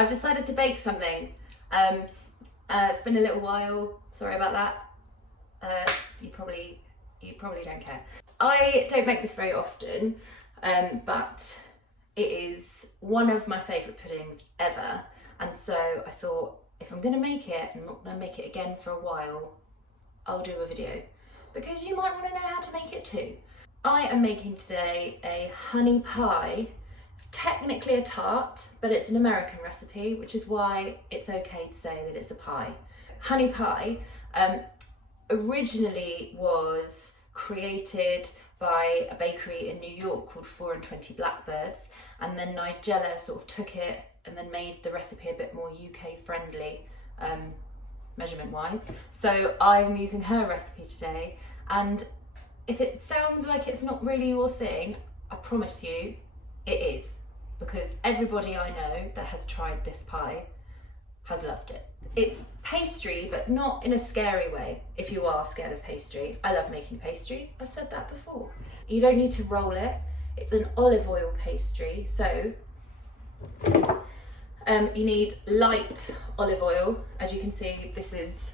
I've decided to bake something. It's been a little while, sorry about that. You probably don't care. I don't make this very often, but it is one of my favourite puddings ever. And so I thought, if I'm gonna make it, and I'm not gonna make it again for a while, I'll do a video, because you might want to know how to make it too. I am making today a honey pie. It's technically a tart, but it's an American recipe, which is why it's okay to say that it's a pie. Honey pie originally was created by a bakery in New York called 4 and 20 Blackbirds, and then Nigella sort of took it and then made the recipe a bit more UK friendly, measurement wise. So I'm using her recipe today, and if it sounds like it's not really your thing, I promise you it is, because everybody I know that has tried this pie has loved it. It's pastry, but not in a scary way. If you are scared of pastry, I love making pastry. I said that before. You don't need to roll it. It's an olive oil pastry, so you need light olive oil. As you can see, this has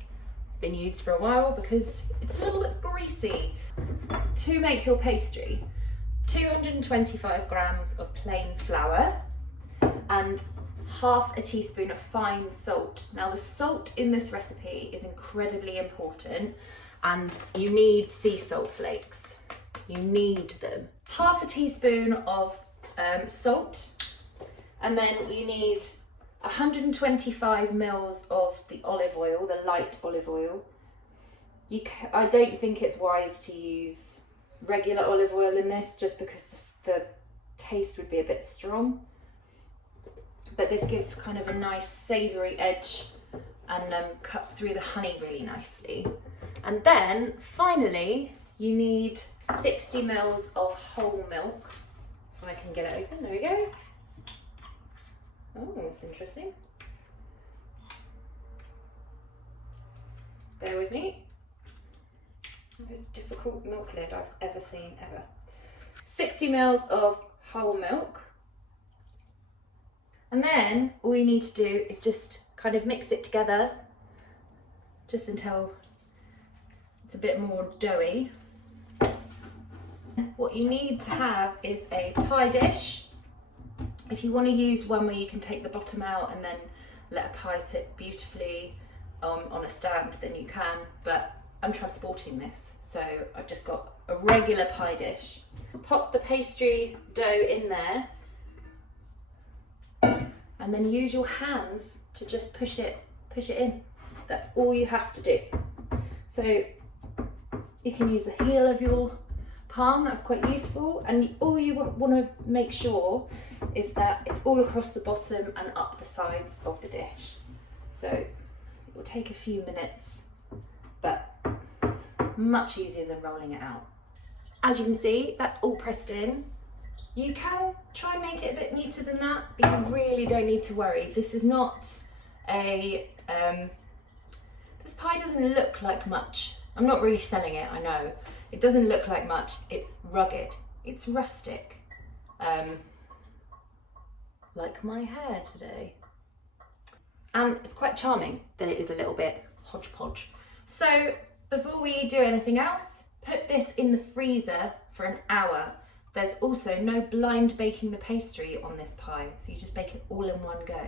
been used for a while because it's a little bit greasy. To make your pastry, 225 grams of plain flour and half a teaspoon of fine salt. Now the salt in this recipe is incredibly important, and you need sea salt flakes. You need them. Half a teaspoon of salt, and then you need 125 mils of the olive oil, the light olive oil. I don't think it's wise to use regular olive oil in this, just because the taste would be a bit strong. But this gives kind of a nice savoury edge and cuts through the honey really nicely. And then finally, you need 60 mils of whole milk. If I can get it open, there we go. Oh, that's interesting. Bear with me. The most difficult milk lid I've ever seen, ever. 60 mils of whole milk. And then all you need to do is just kind of mix it together, just until it's a bit more doughy. What you need to have is a pie dish. If you want to use one where you can take the bottom out and then let a pie sit beautifully on a stand, then you can, but I'm transporting this, so I've just got a regular pie dish. Pop the pastry dough in there, and then use your hands to just push it in. That's all you have to do. So you can use the heel of your palm, that's quite useful, and all you want to make sure is that it's all across the bottom and up the sides of the dish. So it will take a few minutes, but much easier than rolling it out. As you can see, that's all pressed in. You can try and make it a bit neater than that, but you really don't need to worry. This is not a, this pie doesn't look like much. I'm not really selling it, I know. It doesn't look like much, it's rugged, it's rustic. Like my hair today. And it's quite charming that it is a little bit hodgepodge. So before we do anything else, put this in the freezer for an hour. There's also no blind baking the pastry on this pie, so you just bake it all in one go.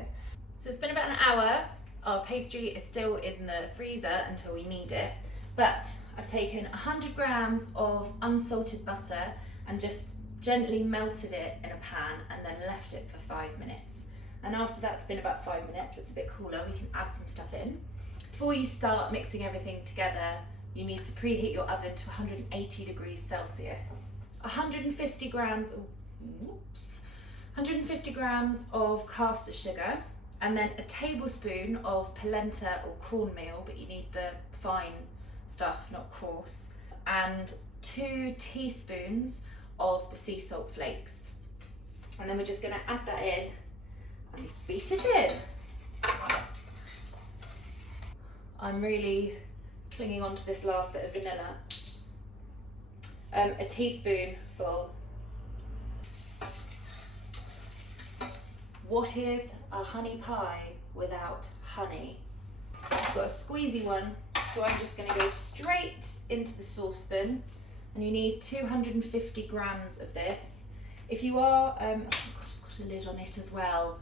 So it's been about an hour. Our pastry is still in the freezer until we need it, but I've taken 100 grams of unsalted butter and just gently melted it in a pan and then left it for 5 minutes. And after that's been about 5 minutes, it's a bit cooler, we can add some stuff in. Before you start mixing everything together, you need to preheat your oven to 180 degrees Celsius. 150 grams of caster sugar, and then a tablespoon of polenta or cornmeal, but you need the fine stuff, not coarse, and 2 teaspoons of the sea salt flakes. And then we're just going to add that in and beat it in. I'm really clinging on to this last bit of vanilla. A teaspoonful. What is a honey pie without honey? I've got a squeezy one, so I'm just going to go straight into the saucepan, and you need 250 grams of this. If you are, oh gosh, it's got a lid on it as well.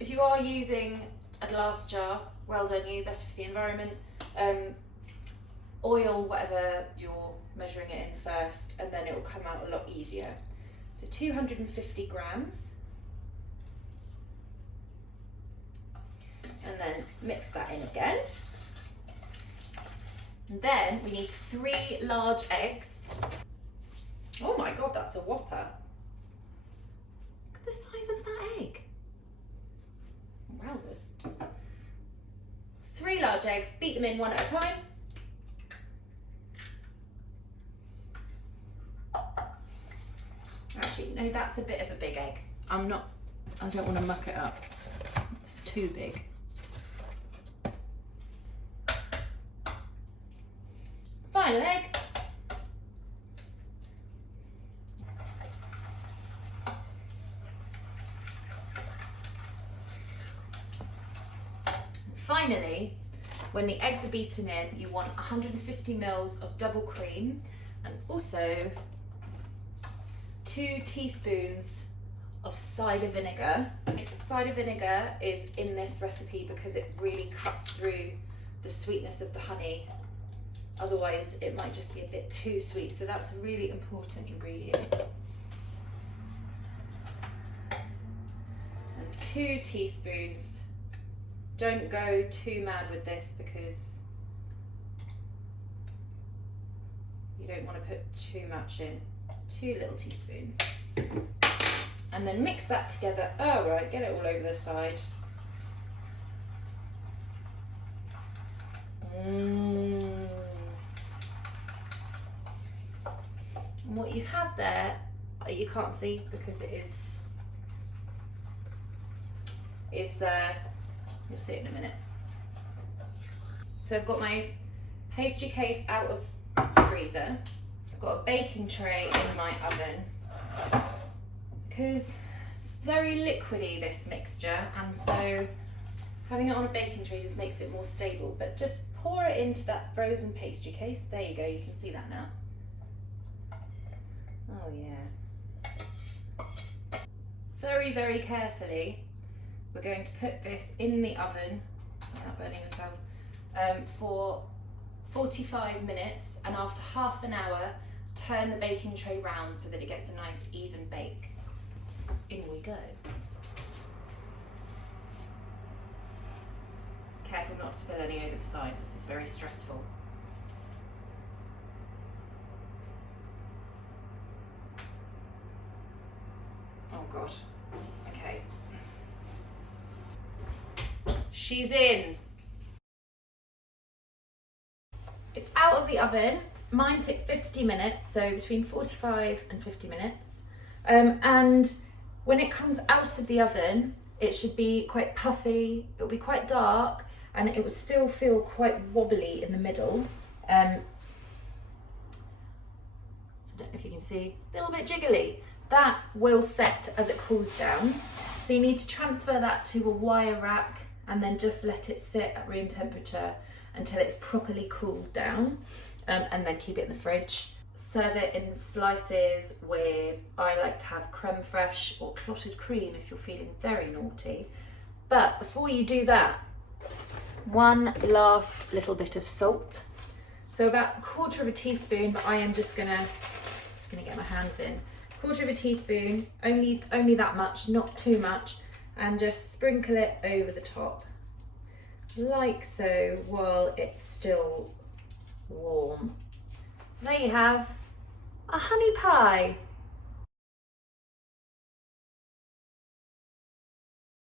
If you are using a glass jar, well done you, better for the environment. Oil whatever you're measuring it in first, and then it will come out a lot easier. So 250 grams. And then mix that in again. And then we need 3 large eggs. Oh my God, that's a whopper. Look at the size of that egg. Wowzers. 3 large eggs, beat them in one at a time. Actually, no, that's a bit of a big egg. I don't want to muck it up. It's too big. Final egg. Finally, when the eggs are beaten in, you want 150 mils of double cream, and also 2 teaspoons of cider vinegar. Cider vinegar is in this recipe because it really cuts through the sweetness of the honey. Otherwise, it might just be a bit too sweet. So that's a really important ingredient. And 2 teaspoons. Don't go too mad with this because you don't want to put too much in. 2 little teaspoons. And then mix that together. Oh, right, get it all over the side. And what you have there, you can't see because it is, you'll see it in a minute. So I've got my pastry case out of the freezer. I've got a baking tray in my oven because it's very liquidy, this mixture, and so having it on a baking tray just makes it more stable. But just pour it into that frozen pastry case. There you go, you can see that now. Oh yeah. Very, very carefully, we're going to put this in the oven, without burning yourself, for 45 minutes, and after half an hour, turn the baking tray round so that it gets a nice even bake. In we go. Careful not to spill any over the sides, this is very stressful. Oh God, okay. She's in. It's out of the oven. Mine took 50 minutes, so between 45 and 50 minutes. And when it comes out of the oven, it should be quite puffy, it'll be quite dark, and it will still feel quite wobbly in the middle. So I don't know if you can see, a little bit jiggly. That will set as it cools down. So you need to transfer that to a wire rack and then just let it sit at room temperature until it's properly cooled down, and then keep it in the fridge. Serve it in slices with, I like to have creme fraiche or clotted cream if you're feeling very naughty. But before you do that, one last little bit of salt. So about 1/4 teaspoon, but I am just gonna get my hands in. 1/4 teaspoon, only that much, not too much, and just sprinkle it over the top, like so, while it's still warm. There you have a honey pie.